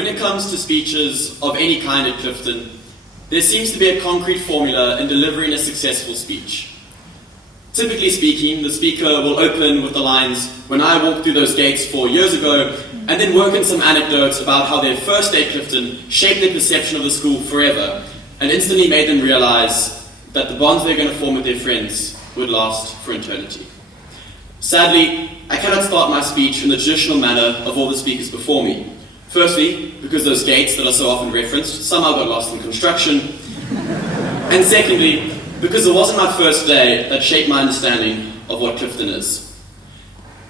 When it comes to speeches of any kind at Clifton, there seems to be a concrete formula in delivering a successful speech. Typically speaking, the speaker will open with the lines, "When I walked through those gates 4 years ago," and then work in some anecdotes about how their first day at Clifton shaped their perception of the school forever, and instantly made them realize that the bonds they're going to form with their friends would last for eternity. Sadly, I cannot start my speech in the traditional manner of all the speakers before me. Firstly, because those gates that are so often referenced somehow got lost in construction. And secondly, because it wasn't my first day that shaped my understanding of what Clifton is.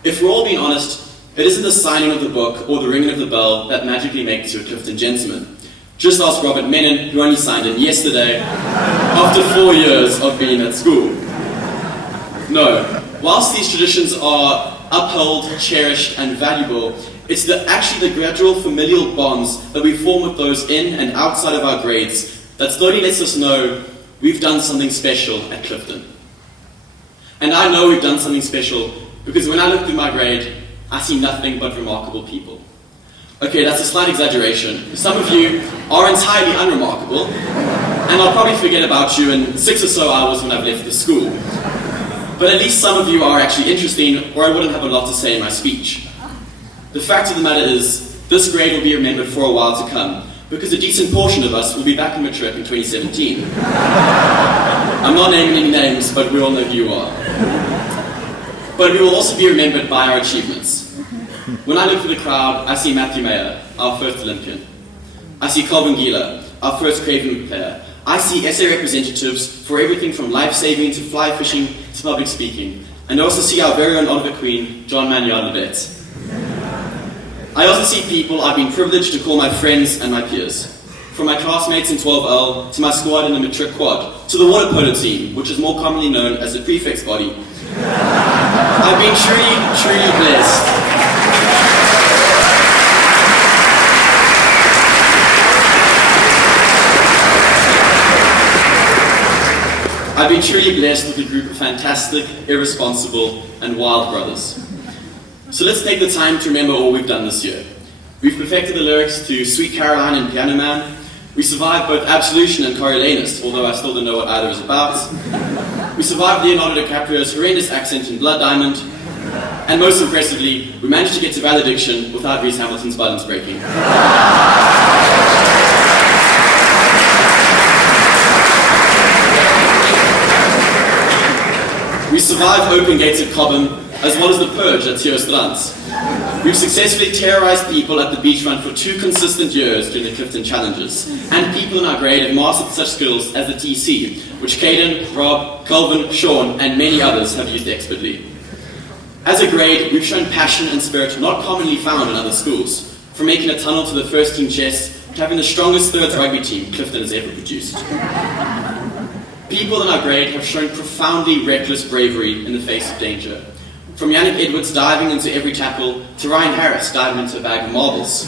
If we're all being honest, it isn't the signing of the book or the ringing of the bell that magically makes you a Clifton gentleman. Just ask Robert Menon, who only signed in yesterday, after 4 years of being at school. No, whilst these traditions are upheld, cherished, and valuable, it's actually the gradual familial bonds that we form with those in and outside of our grades that slowly lets us know we've done something special at Clifton. And I know we've done something special because when I look through my grade, I see nothing but remarkable people. Okay, that's a slight exaggeration. Some of you are entirely unremarkable, and I'll probably forget about you in 6 or so hours when I've left the school. But at least some of you are actually interesting, or I wouldn't have a lot to say in my speech. The fact of the matter is, this grade will be remembered for a while to come, because a decent portion of us will be back in matric in 2017. I'm not naming any names, but we all know who you are. But we will also be remembered by our achievements. When I look through the crowd, I see Matthew Mayer, our first Olympian. I see Calvin Gieler, our first Craven player. I see SA representatives for everything from life-saving to fly fishing to public speaking. And I also see our very own Oliver Queen, John Manuel Lebet. I also see people I've been privileged to call my friends and my peers. From my classmates in 12L, to my squad in the matric quad, to the water polo team, which is more commonly known as the prefects body. I've been truly blessed. I've been truly blessed with a group of fantastic, irresponsible, and wild brothers. So let's take the time to remember all we've done this year. We've perfected the lyrics to Sweet Caroline and Piano Man. We survived both Absolution and Coriolanus, although I still don't know what either is about. We survived Leonardo DiCaprio's horrendous accent in Blood Diamond. And most impressively, we managed to get to valediction without Reese Hamilton's balance breaking. We survived Open Gates at Cobham, as well as the Purge at Theostrands. We've successfully terrorized people at the beachfront for 2 consistent years during the Clifton Challenges, and people in our grade have mastered such skills as the TC, which Caden, Rob, Calvin, Sean, and many others have used expertly. As a grade, we've shown passion and spirit not commonly found in other schools, from making a tunnel to the first team chess to having the strongest thirds rugby team Clifton has ever produced. People in our grade have shown profoundly reckless bravery in the face of danger. From Yannick Edwards diving into every tackle, to Ryan Harris diving into a bag of marbles.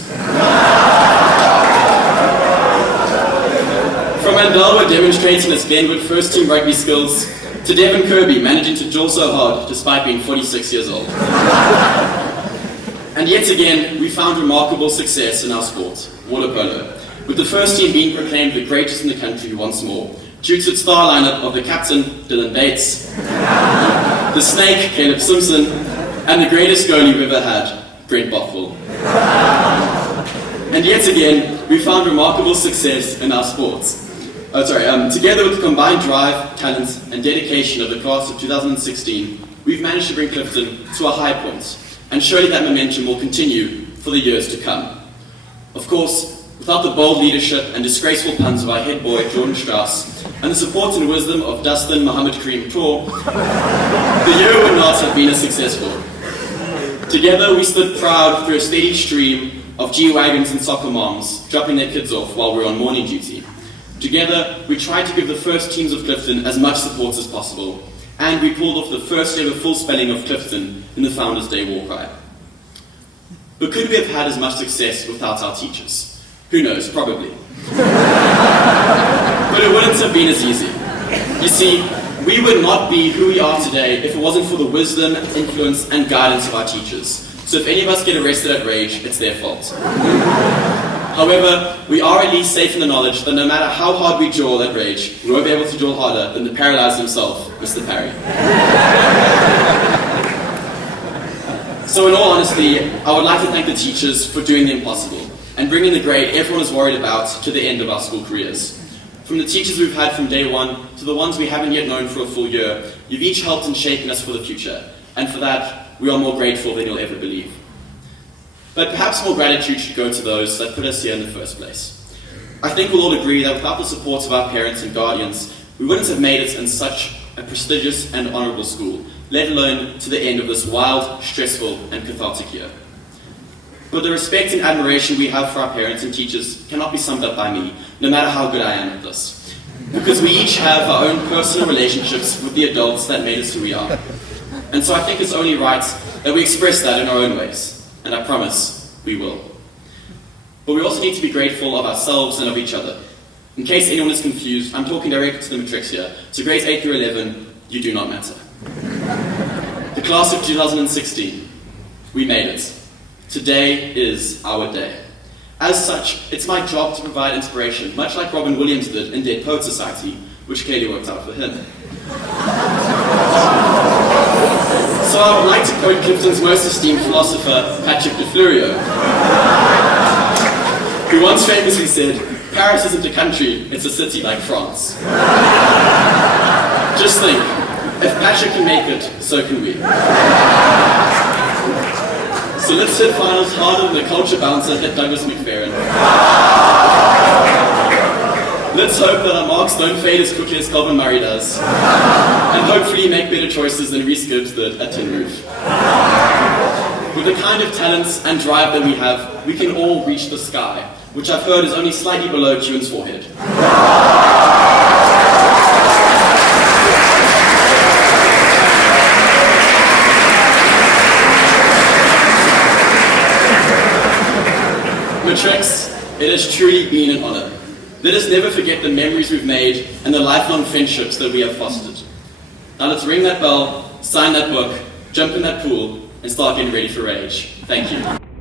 From Andalwa demonstrating his Glenwood first team rugby skills, to Devin Kirby managing to jaw so hard despite being 46 years old. And yet again, we found remarkable success in our sport, water polo, with the first team being proclaimed the greatest in the country once more, due to its star lineup of the captain, Dylan Bates, the snake, Caleb Simpson, and the greatest goalie we've ever had, Brent Bothwell. And yet again, we found remarkable success in our sports. Together with the combined drive, talent, and dedication of the class of 2016, we've managed to bring Clifton to a high point, and surely that momentum will continue for the years to come. Of course, without the bold leadership and disgraceful puns of our head boy, Jordan Strauss, and the support and wisdom of Dustin Muhammad Kareem Tor, the year would not have been as successful. Together, we stood proud through a steady stream of G-Wagons and soccer moms dropping their kids off while we were on morning duty. Together, we tried to give the first teams of Clifton as much support as possible, and we pulled off the first ever full spelling of Clifton in the Founders' Day war cry. But could we have had as much success without our teachers? Who knows, probably. But it wouldn't have been as easy. You see, we would not be who we are today if it wasn't for the wisdom, influence, and guidance of our teachers. So if any of us get arrested at rage, it's their fault. However, we are at least safe in the knowledge that no matter how hard we jaw that rage, we won't be able to jaw harder than the paralyzed himself, Mr. Parry. So in all honesty, I would like to thank the teachers for doing the impossible and bringing the grade everyone is worried about to the end of our school careers. From the teachers we've had from day one to the ones we haven't yet known for a full year, you've each helped in shaping us for the future, and for that, we are more grateful than you'll ever believe. But perhaps more gratitude should go to those that put us here in the first place. I think we'll all agree that without the support of our parents and guardians, we wouldn't have made it in such a prestigious and honourable school, let alone to the end of this wild, stressful and cathartic year. But the respect and admiration we have for our parents and teachers cannot be summed up by me, no matter how good I am at this. Because we each have our own personal relationships with the adults that made us who we are. And so I think it's only right that we express that in our own ways. And I promise we will. But we also need to be grateful of ourselves and of each other. In case anyone is confused, I'm talking directly to the matrics here. So grades 8 through 11, you do not matter. The class of 2016, we made it. Today is our day. As such, it's my job to provide inspiration, much like Robin Williams did in Dead Poets Society, which clearly worked out for him. So I would like to quote Clifton's most esteemed philosopher, Patrick de Fleurio, who once famously said, "Paris isn't a country, it's a city like France." Just think, if Patrick can make it, so can we. So let's hit finals harder than the culture bouncer hit Douglas McFerrin. Let's hope that our marks don't fade as quickly as Calvin Murray does. And hopefully make better choices than Rhys Gibbs did at Tin Roof. With the kind of talents and drive that we have, we can all reach the sky, which I've heard is only slightly below Kuhn's forehead. Matrix, it has truly been an honor. Let us never forget the memories we've made and the lifelong friendships that we have fostered. Now let's ring that bell, sign that book, jump in that pool, and start getting ready for rage. Thank you.